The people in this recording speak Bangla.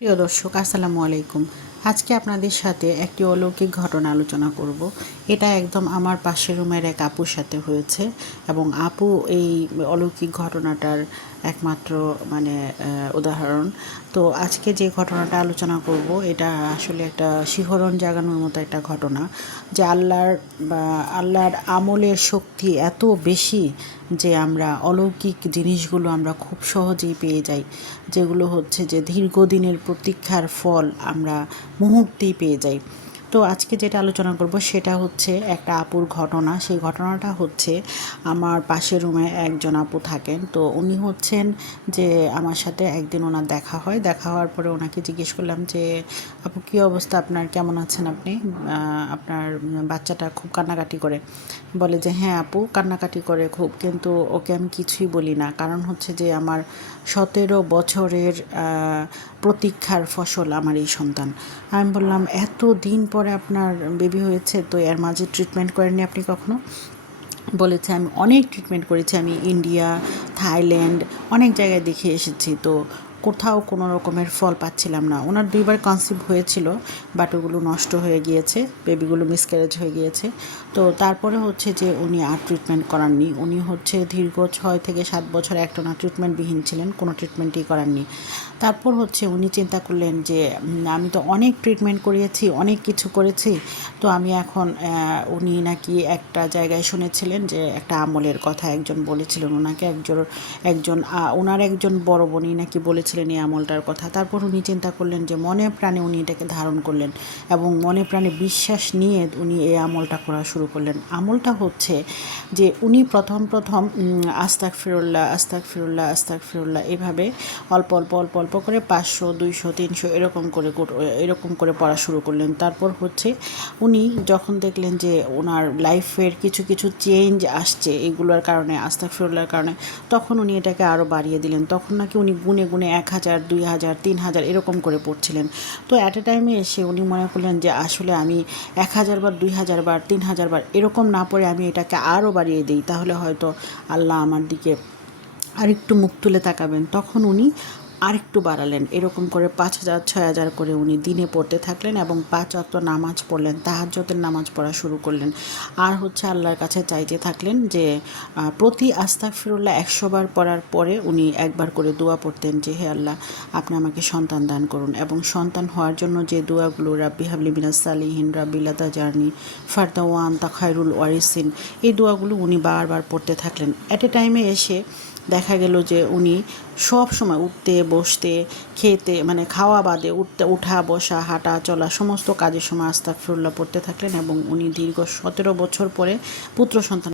প্রিয় দর্শক, আসসালামু আলাইকুম। আজকে আপনাদের সাথে একটি অলৌকিক ঘটনা আলোচনা করব। এটা একদম আমার পাশের রুমের এক আপুর সাথে হয়েছে এবং আপু এই অলৌকিক ঘটনাটার একমাত্র উদাহরণ। তো আজকে যে ঘটনাটা আলোচনা করব এটা আসলে একটা শিহরণ জাগানোর মতো একটা ঘটনা, যে আল্লাহর আমলের শক্তি এত বেশি যে আমরা অলৌকিক জিনিসগুলো আমরা খুব সহজেই পেয়ে যাই, যেগুলো হচ্ছে যে দীর্ঘদিনের প্রতীক্ষার ফল আমরা মুহূর্তেই পেয়ে যাই। তো আজকে যেটা আলোচনা করব সেটা হচ্ছে একটা আপুর ঘটনা। সেই ঘটনাটা হচ্ছে, আমার পাশের রুমে একজন আপু থাকেন। তো উনি হচ্ছেন যে আমার সাথে একদিন ওনার দেখা হওয়ার পরে ওনাকে জিজ্ঞেস করলাম যে, আপু কী অবস্থা আপনার, কেমন আছেন আপনি? আপনার বাচ্চাটা খুব কান্নাকাটি করে। বলে যে হ্যাঁ আপু, কান্নাকাটি করে খুব, কিন্তু ওকে আমি কিছুই বলি না, কারণ হচ্ছে যে আমার 17 বছরের প্রতীক্ষার ফসল আমার এই সন্তান। আমি বললাম, এত দিন পরে আপনার বেবি হয়েছে, তো এর মাঝে ট্রিটমেন্ট করেননি আপনি কখনো? বলেছে আমি অনেক ট্রিটমেন্ট করেছি, আমি ইন্ডিয়া, থাইল্যান্ড অনেক জায়গায় দেখে এসেছি, তো কোথাও কোনো রকমের ফল পাচ্ছিলাম না। ওনার 2বার কনসিভ হয়েছিল, বাট ওগুলো নষ্ট হয়ে গিয়েছে, বেবিগুলো মিসক্যারেজ হয়ে গিয়েছে। তো তারপরে হচ্ছে যে উনি আর ট্রিটমেন্ট করাননি। উনি হচ্ছে দীর্ঘ 6 থেকে 7 বছর একটানা ট্রিটমেন্টবিহীন ছিলেন, কোনো ট্রিটমেন্টই করাননি। তারপর হচ্ছে উনি চিন্তা করলেন যে আমি তো অনেক ট্রিটমেন্ট করিয়েছি, অনেক কিছু করেছি, তো আমি এখন উনি নাকি একটা জায়গায় শুনেছিলেন যে একটা আমলের কথা একজন বলেছিলেন ওনাকে, ওনার একজন বড় বোনই নাকি বলেছিলেন এই আমলটার কথা। তারপর উনি চিন্তা করলেন যে মনে প্রাণে উনি এটাকে ধারণ করলেন এবং মনে প্রাণে বিশ্বাস নিয়ে উনি এই আমলটা করা শুরু করলেন। আমলটা হচ্ছে যে উনি প্রথম আস্তাগফিরুল্লাহ আস্তাগফিরুল্লাহ আস্তাগফিরুল্লাহ এভাবে অল্প অল্প অল্প অল্প করে 500 200 300 এরকম করে পড়া শুরু করলেন। তারপর হচ্ছে উনি যখন দেখলেন যে ওনার লাইফের কিছু কিছু চেঞ্জ আসছে এগুলোর কারণে, আস্তাগফিরুল্লাহর কারণে, তখন উনি এটাকে আরও বাড়িয়ে দিলেন। তখন নাকি উনি গুনে গুনে 1000 2000 3000 এরকম করে পড়ছিলেন। তো অ্যাট এ টাইমে এসে উনি মনে করলেন যে আসলে আমি 1000 বার 2000 বার 3000 বার এরকম না পড়ে আমি এটাকে আরও বাড়িয়ে দিই, তাহলে হয়তো আল্লাহ আমার দিকে আরেকটু মুখ তুলে তাকাবেন। তখন উনি আরেকটু বাড়ালেন, এরকম করে 5000 6000 করে উনি দিনে পড়তে থাকলেন এবং 5 ওয়াক্ত নামাজ পড়লেন, তাহাজ্জুদের নামাজ পড়া শুরু করলেন। আর হচ্ছে আল্লাহর কাছে চাইতে থাকলেন যে প্রতি আস্তাগফিরুল্লাহ 100 বার পড়ার পরে উনি একবার করে দোয়া পড়তেন যে হে আল্লাহ, আপনি আমাকে সন্তান দান করুন। এবং সন্তান হওয়ার জন্য যে দোয়াগুলো, রাব্বি হাবলি মিনাস সালিহিন, রাব্বি লা তাজারনি ফারদা ওয়া আনতা খায়রুল ওয়ারিসিন, এই দোয়াগুলো উনি বারবার পড়তে থাকলেন। অ্যাট এ টাইমে এসে দেখা গেল যে উনি সব সময় উঠতে বসতে খেতে, খাওয়া বাদে উঠা বসা হাঁটা চলা সমস্ত কাজের সময় আস্তাগফিরুল্লাহ পড়তে থাকলেন এবং উনি দীর্ঘ 17 বছর পরে পুত্র সন্তান